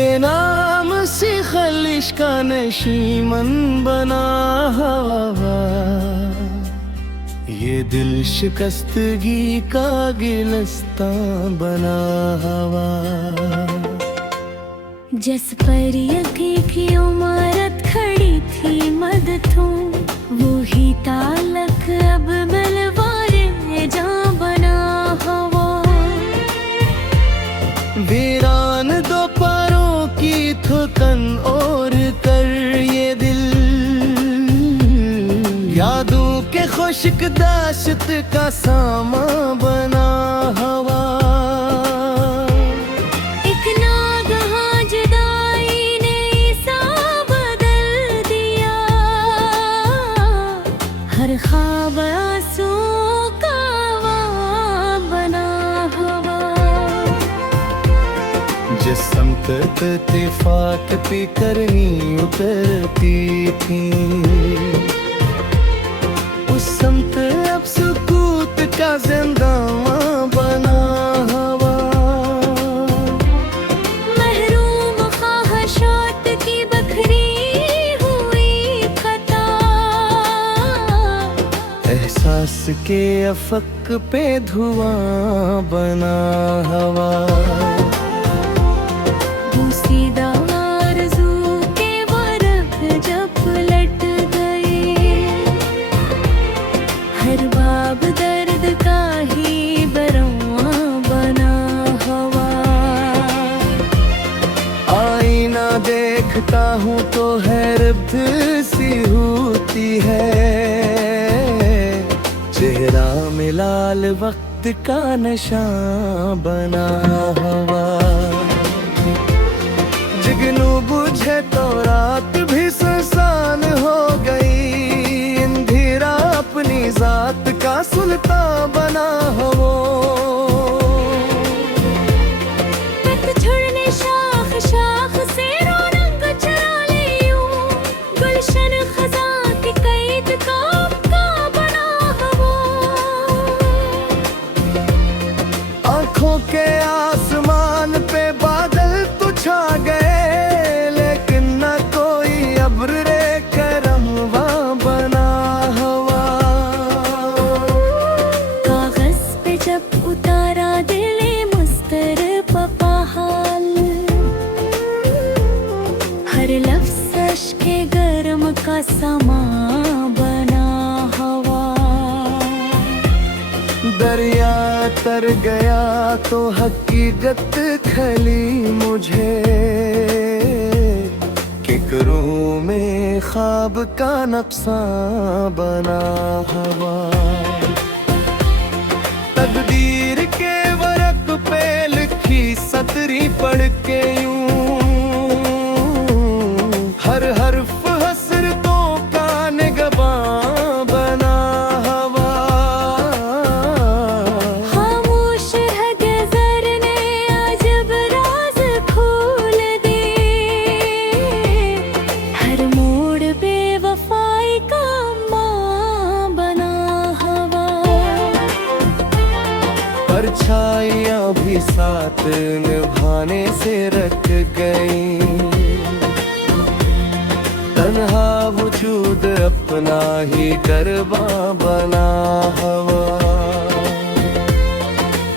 बेनाम सी खलिश का नशीमन बना हवा, ये दिल शिकस्तगी का गिलस्तां बना हवा। जिस पर यकी की उमरत खड़ी थी मददों, वो ही तालक अब मिलवारे जहाँ बना हवा। वीरान दो परों की थकन और कर ये दिल, यादों के खुश्क दाश्त का सामा बना हवा। एक नागहां जुदाई ने सा बदल दिया, हर ख्वाब आंसू का बना हवा। जिस समत इत्तेफाक पे करनी उतरती थी, उस समत अब सुकूत का जिंदां बना हवा। महरूम ख्वाहिशात की बखरी हुई खता, एहसास के अफक पे धुआं बना हवा। हर बाब दर्द का ही बरवा बना हवा। आईना देखता हूँ तो हैरत सी होती है, चेहरा में लाल वक्त का नशा बना हवा। जुगनू बुझे तो रात भी सुनसान हो गई, जात का सुल्तान बना हो। छोड़ने शाख शाख से रौनक चरा ले यूं, गुलशन खज़ां की कैद का बना हो। आँखों के आसमान पे बादल तो छा गए, लेकिन न कोई अब्र रे करमवा बना हवा। जब उतारा दिले मुस्तर पहाल, हर लफ्ज़ अश्के गर्म का समा बना हवा। दरिया तर गया तो हकीकत खली मुझे, कि करूं में ख्वाब का नक्शा बना हवा। तकदीर के वरक पे लिखी सतरी पढ़ के यूं, हर हर्फ हसरतों का निगहबां बना हवा। खामोश है गुज़र ने अजब राज खोल दे, हर मोड़ बेवफाई का मां बना हवा। परछाइयाँ भी साथ निभाने से रख गई, तन्हा वजूद अपना ही करबा बना हवा।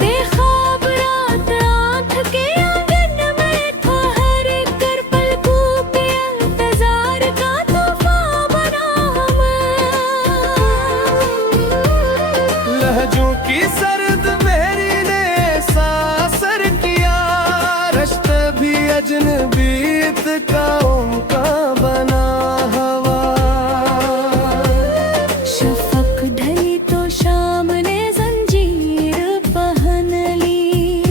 बेख्वाब रात आँख के आंगन में ठहर कर पलकों पे इंतजार का तूफान बना हवा। लहजों की सर्द मेरी ने सासर किया, रश्त भी अजनबीत का उनका बना हवा। शफक ढली तो शाम ने जंजीर पहन ली,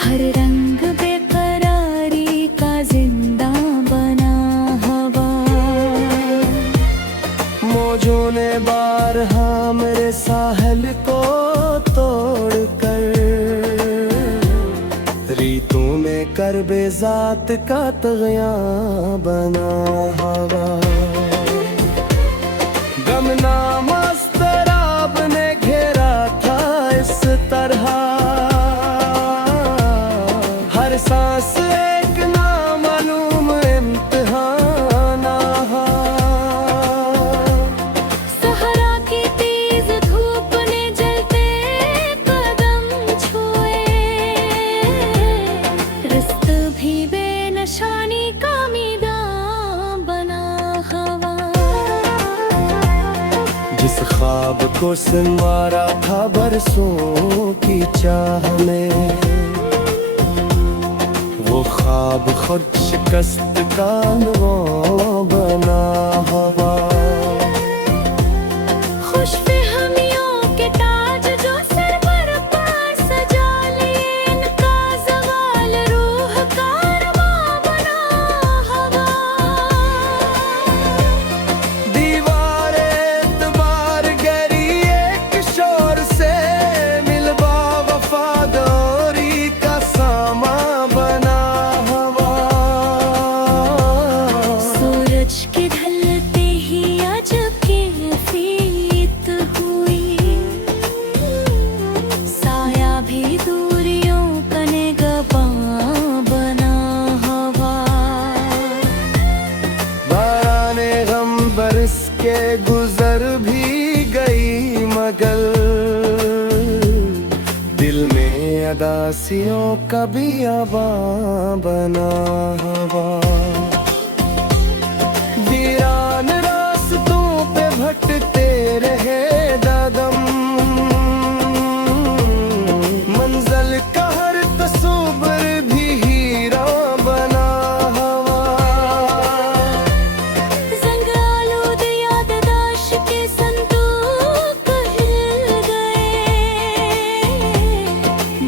हर रंग बेकरारी का जिंदा बना हवा। मौजों ने बारहा मेरे साहिल को तोड़ कर, रीतों में कर बेजात का तग़यां बना हवा। गमनाम अस्तराब ने घेरा था इस तरह, हर सा बस मारा था बरसों की चाह में, वो ख्वाब खुद शिकस्त का वो बना हवा। खुश फहमियों के ताज जो सर पर पार सजा लिए, इनका ज़वाल रूह का अरमां बना हवा। दीवारे एतबार गहरी एक शोर से, मिलवा वफादारी का सामा बना हवा। सूरज के ढलते ही अजब कैफियत हुई, साया भी दूरियों का निगहबान बना हवा। बाराने गम बरस के गुजर भी गई, मगर दिल में अदासियों का बियाबान बना हवा। वीरान रास्तों पे भटकते रहे दादम, मंजिल का हर तस्वीर भी हीरा बना हवा। ज़ंग आलूद याददाश्त के संदूक हिल गए,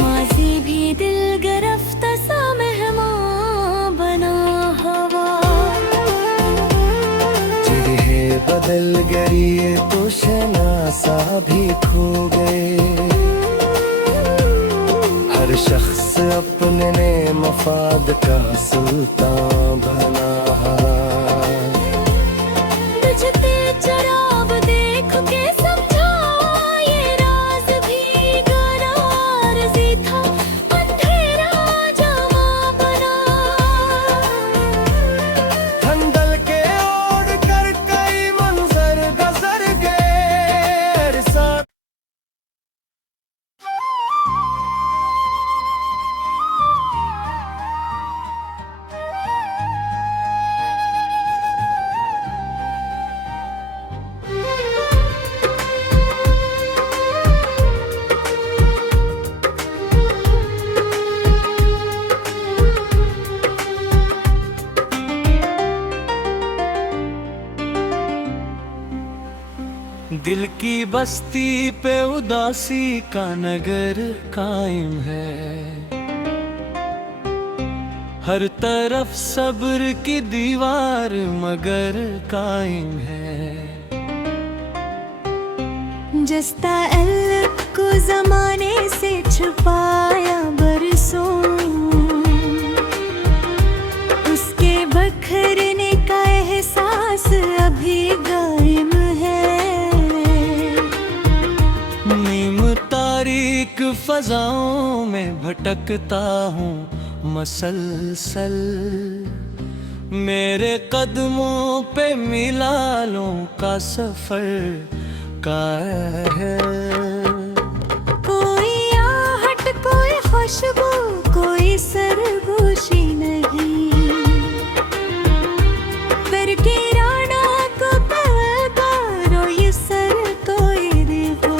माज़ी भी दिल गिरफ्ता सा मेहमान बना हवा। जगह बदल गई तो शनासा भी खो गए, हर शख्स अपने ने मफाद का सुल्तान बना। तुझते चराब देख के समझा ये राज भी गाना आरज़ी था, अंधेरा जमा बना। ठंडल के ओढ़ कर कई मंजर गुजर गए, दिल की बस्ती पे उदासी का नगर कायम है, हर तरफ सब्र की दीवार मगर कायम है। जिस ताल्लुक़ को ज़माने से छुपाया बरसों, उसके बखरने का एहसास अभी कायम है। नीम तारीक फजाओं में भटकता हूँ मसलसल, मेरे कदमों पे मिलालों का सफर का है। कोई आहट कोई खुशबू कोई सरगोशी नहीं, करके राना को पहलगारो ये सर कोई देखो।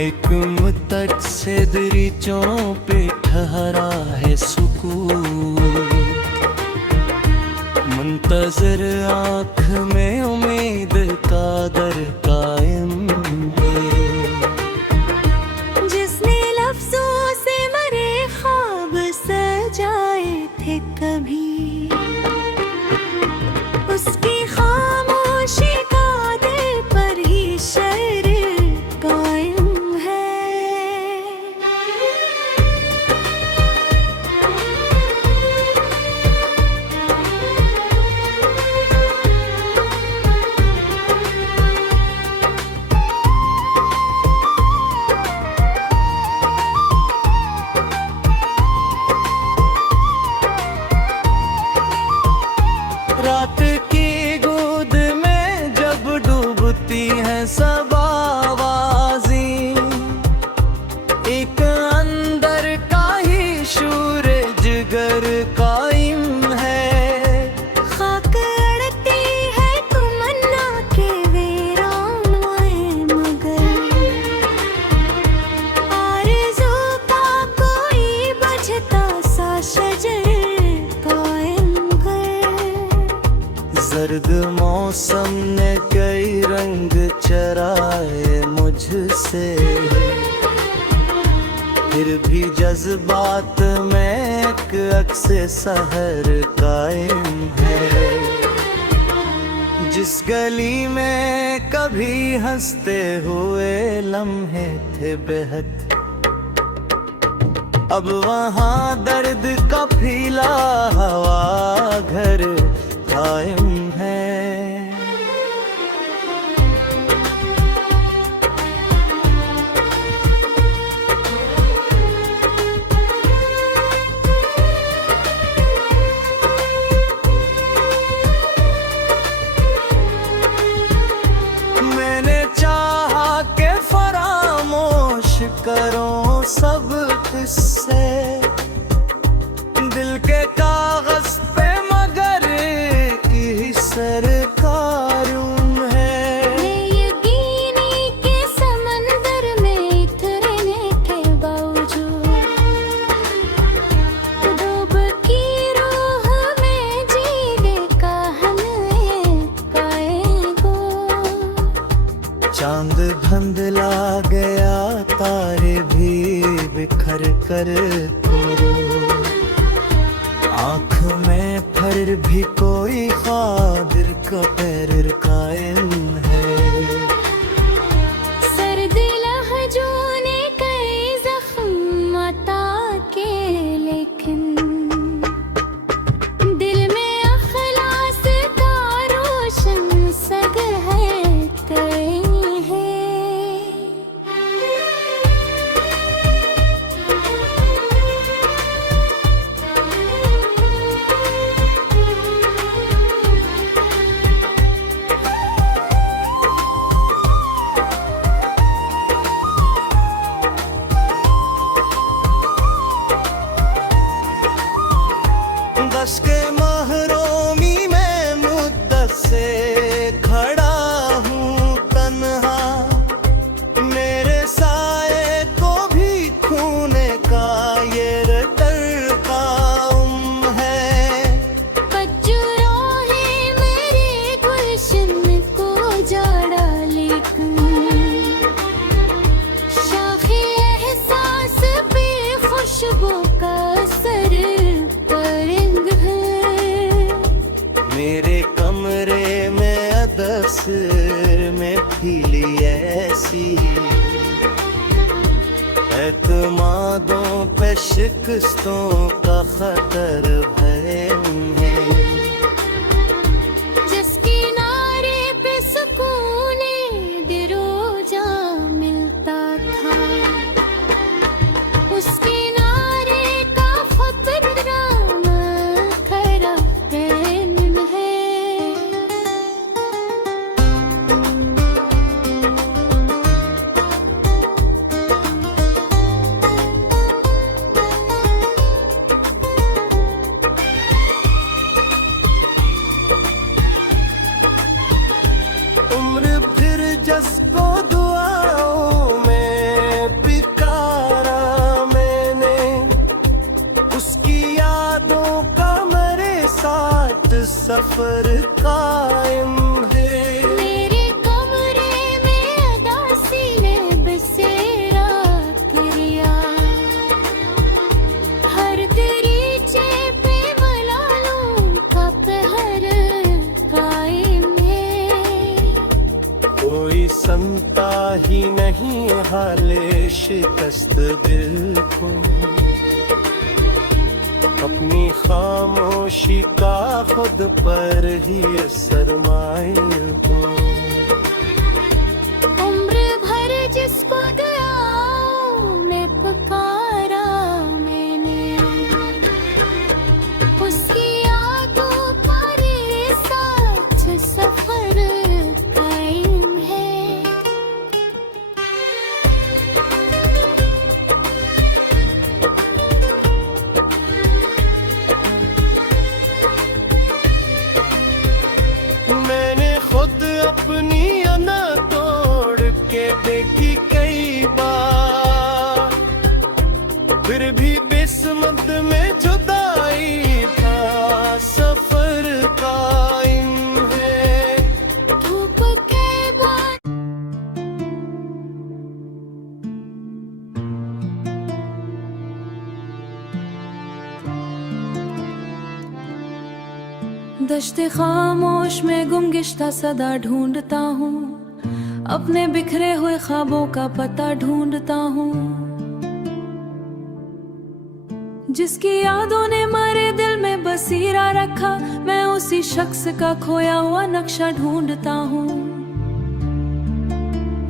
एक मुद्दत से दरीचों पे ठहरा है सुकून, मुंतज़िर आँख में उम्मीद का दर कायम है। जिसने लफ्जों से मरे ख्वाब सजाए थे कभी, उसकी खामोशी का दिल पर ही शर कायम है। रात की गोद में जब डूबती है सब आवाज़ी, एक अंदर का ही शूर जिगर कायम है। खाक अड़ती है तमन्ना के वीरान चराए मुझसे, फिर भी जज्बात में एक अक्से सहर कायम है। जिस गली में कभी हंसते हुए लम्हे थे बेहद, अब वहाँ दर्द का फीला हवा घर कायम है। मैंने चाहा के फरामोश करो सब किस्से दिल के कागज पे, मगर यही सरकारूं है। यकीनी के समंदर में इतरने के बावजूद डूबती रूह में जीने का हमें पाएगो। चांद धुंधला गया, तारे भी बिखर कर तोड़ो, आँख में फिर भी कोई खादिर का पैर कायम है। सर्द लहजों ने कई जख्म अता के, लेकिन दिल में अखलास का रोशन सग है कई है। दस के महरोमी में मुद्दत से खड़ा हूँ तन्हा, मेरे साए को भी खूने का ये तरकाम है। पज्जुरों है मेरे गुलशन को जाड़ा, लेकिन शाखे एहसास पे खुशबू का असर परिंद है। मेरे कमरे में अदसर में फीली ऐसी, एतमादों पे शिकस्तों का खतर भयम है। जिस किनारे पे सुकूने दिरोजा मिलता था, उस किनारे का खतरा खरा प्रेम है। उम्र फिर जसको दुआओं में पिकारा मैंने, उसकी यादों का मेरे साथ सफर कायम है। मेरे कमरे में अदासी ने बसेरा किया, हर दरीचे पे मलालों का पहर कायम है। कोई संता ही नहीं हाले शिकस्त दिल को, अपनी खामोशी का खुद पर ही सरमाए हो। उम्र भर जिसको दुआओं में पुकारा मैंने, उसकी यादों पर साथ सफर कायम है। मैंने खुद अपनी अना तोड़ के देखी कई बार, फिर भी किस्मत में जुदाई था सफर कायम है। धूप के बाद दश्ते खामोश में गुमगिश्ता सदा ढूंढता हूँ, अपने बिखरे हुए ख्वाबों का पता ढूंढता हूँ। जिसकी यादों ने मरे दिल में बसीरा रखा, मैं उसी शख्स का खोया हुआ नक्शा ढूंढता हूँ।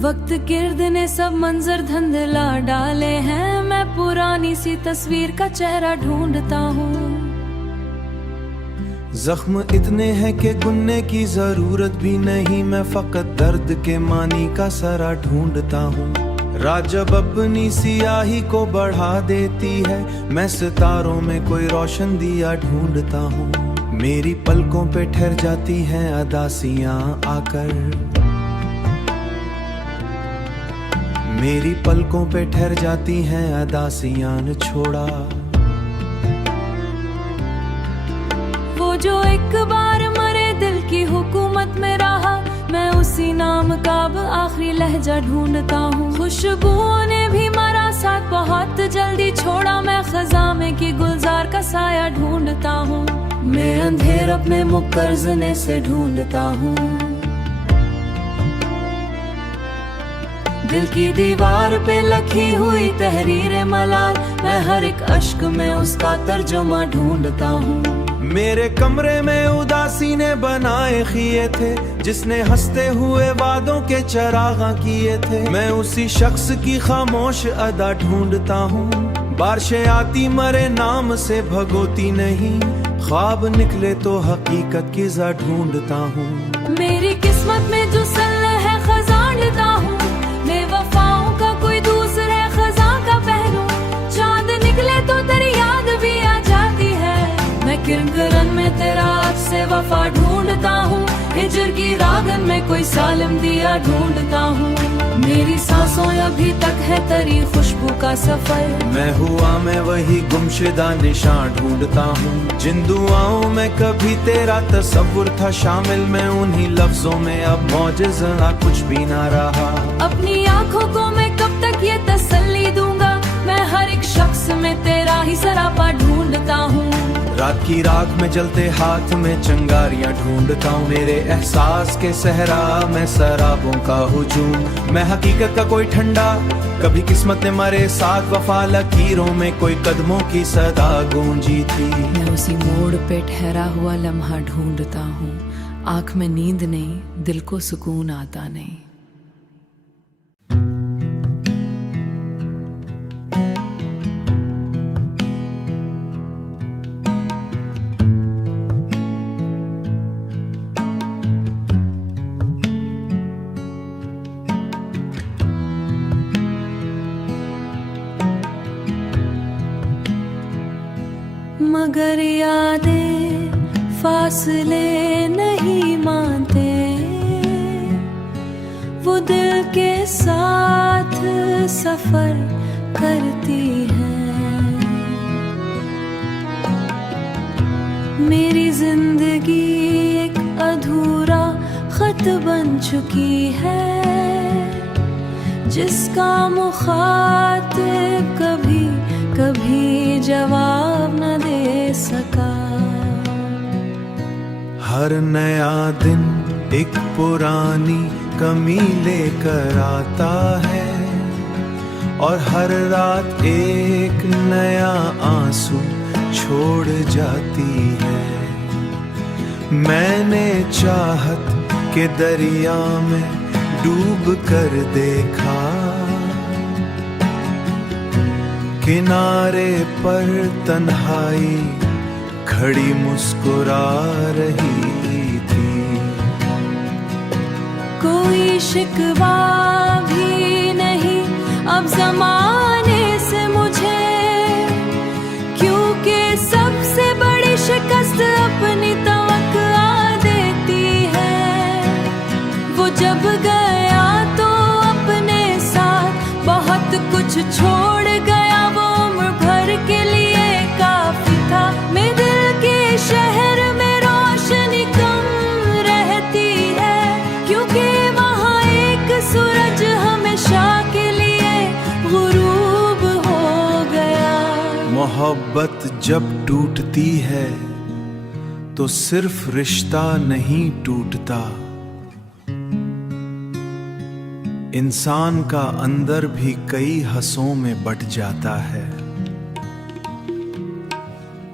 वक्त गिर्द ने सब मंजर धंधला डाले हैं, मैं पुरानी सी तस्वीर का चेहरा ढूंढता हूँ। जख्म इतने हैं कि गुनने की जरूरत भी नहीं, मैं फकत दर्द के मानी का सरा ढूंढता हूँ। रात जब अपनी सियाही को बढ़ा देती है, मैं सितारों में कोई रोशन दिया ढूंढता हूँ। मेरी पलकों पे ठहर जाती हैं अदासियां आकर, मेरी पलकों पे ठहर जाती हैं अदासियां न छोड़ा। वो जो एक बार मरे दिल की हुकूमत में रहा, मैं उसी नाम का अब आखिरी लहजा ढूंढता हूँ। खुशबुओं ने भी मरा साथ बहुत जल्दी छोड़ा, मैं खजामे की गुलजार का साया ढूंढता हूँ। मैं अंधेर अपने मुकर्जने से ढूंढता हूँ। दिल की दीवार पे लखी हुई तहरीर मलाल, मैं हर एक अश्क में उसका तर्जुमा ढूंढता हूँ। मेरे कमरे में उदासी ने बनाए खिए थे, जिसने हंसते हुए वादों के चरागा किए थे। मैं उसी शख्स की खामोश अदा ढूंढता हूँ। बारिशें आती मरे नाम से भगोती नहीं, ख्वाब निकले तो हकीकत की जा ढूंढता हूँ। मेरी किस्मत में जो सल्लह है खजान लेता हूँ, मैं वफाओं का कोई दूसरे खजा का पहनूं। चांद निकले तो तेरी याद भी आ जाती है, मैं किरकिरन में तेरा आज से वफा ढूंढता हूँ। हिजर की रागन में कोई सालिम दिया ढूंढता हूँ। मेरी सांसों अभी तक है तेरी खुशबू का सफर, मैं हुआ मैं वही गुमशुदा निशान ढूंढता हूँ। जिन दुआओं में कभी तेरा तस्वुर था शामिल, मैं उन्हीं लफ्जों में अब मौजज़ा कुछ भी ना रहा। अपनी आंखों को मैं कब तक ये तसल्ली दूंगा, मैं हर एक शख्स में तेरा ही सरापा ढूंढता हूँ। रात की राख में जलते हाथ में चंगारियां ढूंढता हूँ। मेरे एहसास के सहरा में शराबों का हुजूम, मैं हकीकत का कोई ठंडा, कभी किस्मत ने मरे साथ वफा लकीरों में कोई कदमों की सदा गूंजी थी। मैं उसी मोड़ पे ठहरा हुआ लम्हा ढूंढता हूँ, आँख में नींद नहीं, दिल को सुकून आता नहीं। मगर यादें फासले नहीं मानते, वो दिल के साथ सफर करती हैं। मेरी जिंदगी एक अधूरा खत बन चुकी है, जिसका मुखातिब कभी कभी जवाब न दे सका। हर नया दिन एक पुरानी कमी लेकर आता है, और हर रात एक नया आंसू छोड़ जाती है। मैंने चाहत के दरिया में डूब कर देखा, किनारे पर तन्हाई खड़ी मुस्कुरा रही थी। कोई शिकवा भी नहीं अब जमाने से मुझे, क्योंकि सबसे बड़ी शिकस्त अपनी तवक्का देती है। वो जब गया तो अपने साथ बहुत कुछ छोड़ गया, वो उम्र भर के लिए काफी था। मैं दिल के शहर में रोशनी कम रहती है, क्योंकि वहाँ एक सूरज हमेशा के लिए गुरूब हो गया। मोहब्बत जब टूटती है तो सिर्फ रिश्ता नहीं टूटता, इंसान का अंदर भी कई हंसों में बट जाता है।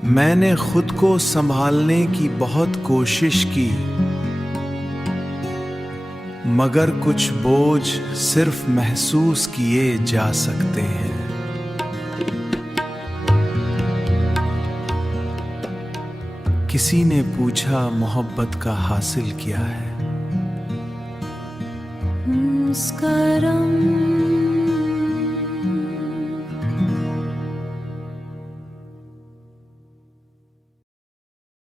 मैंने खुद को संभालने की बहुत कोशिश की, मगर कुछ बोझ सिर्फ महसूस किए जा सकते हैं। किसी ने पूछा मोहब्बत का हासिल क्या है? मुस्कुराऊं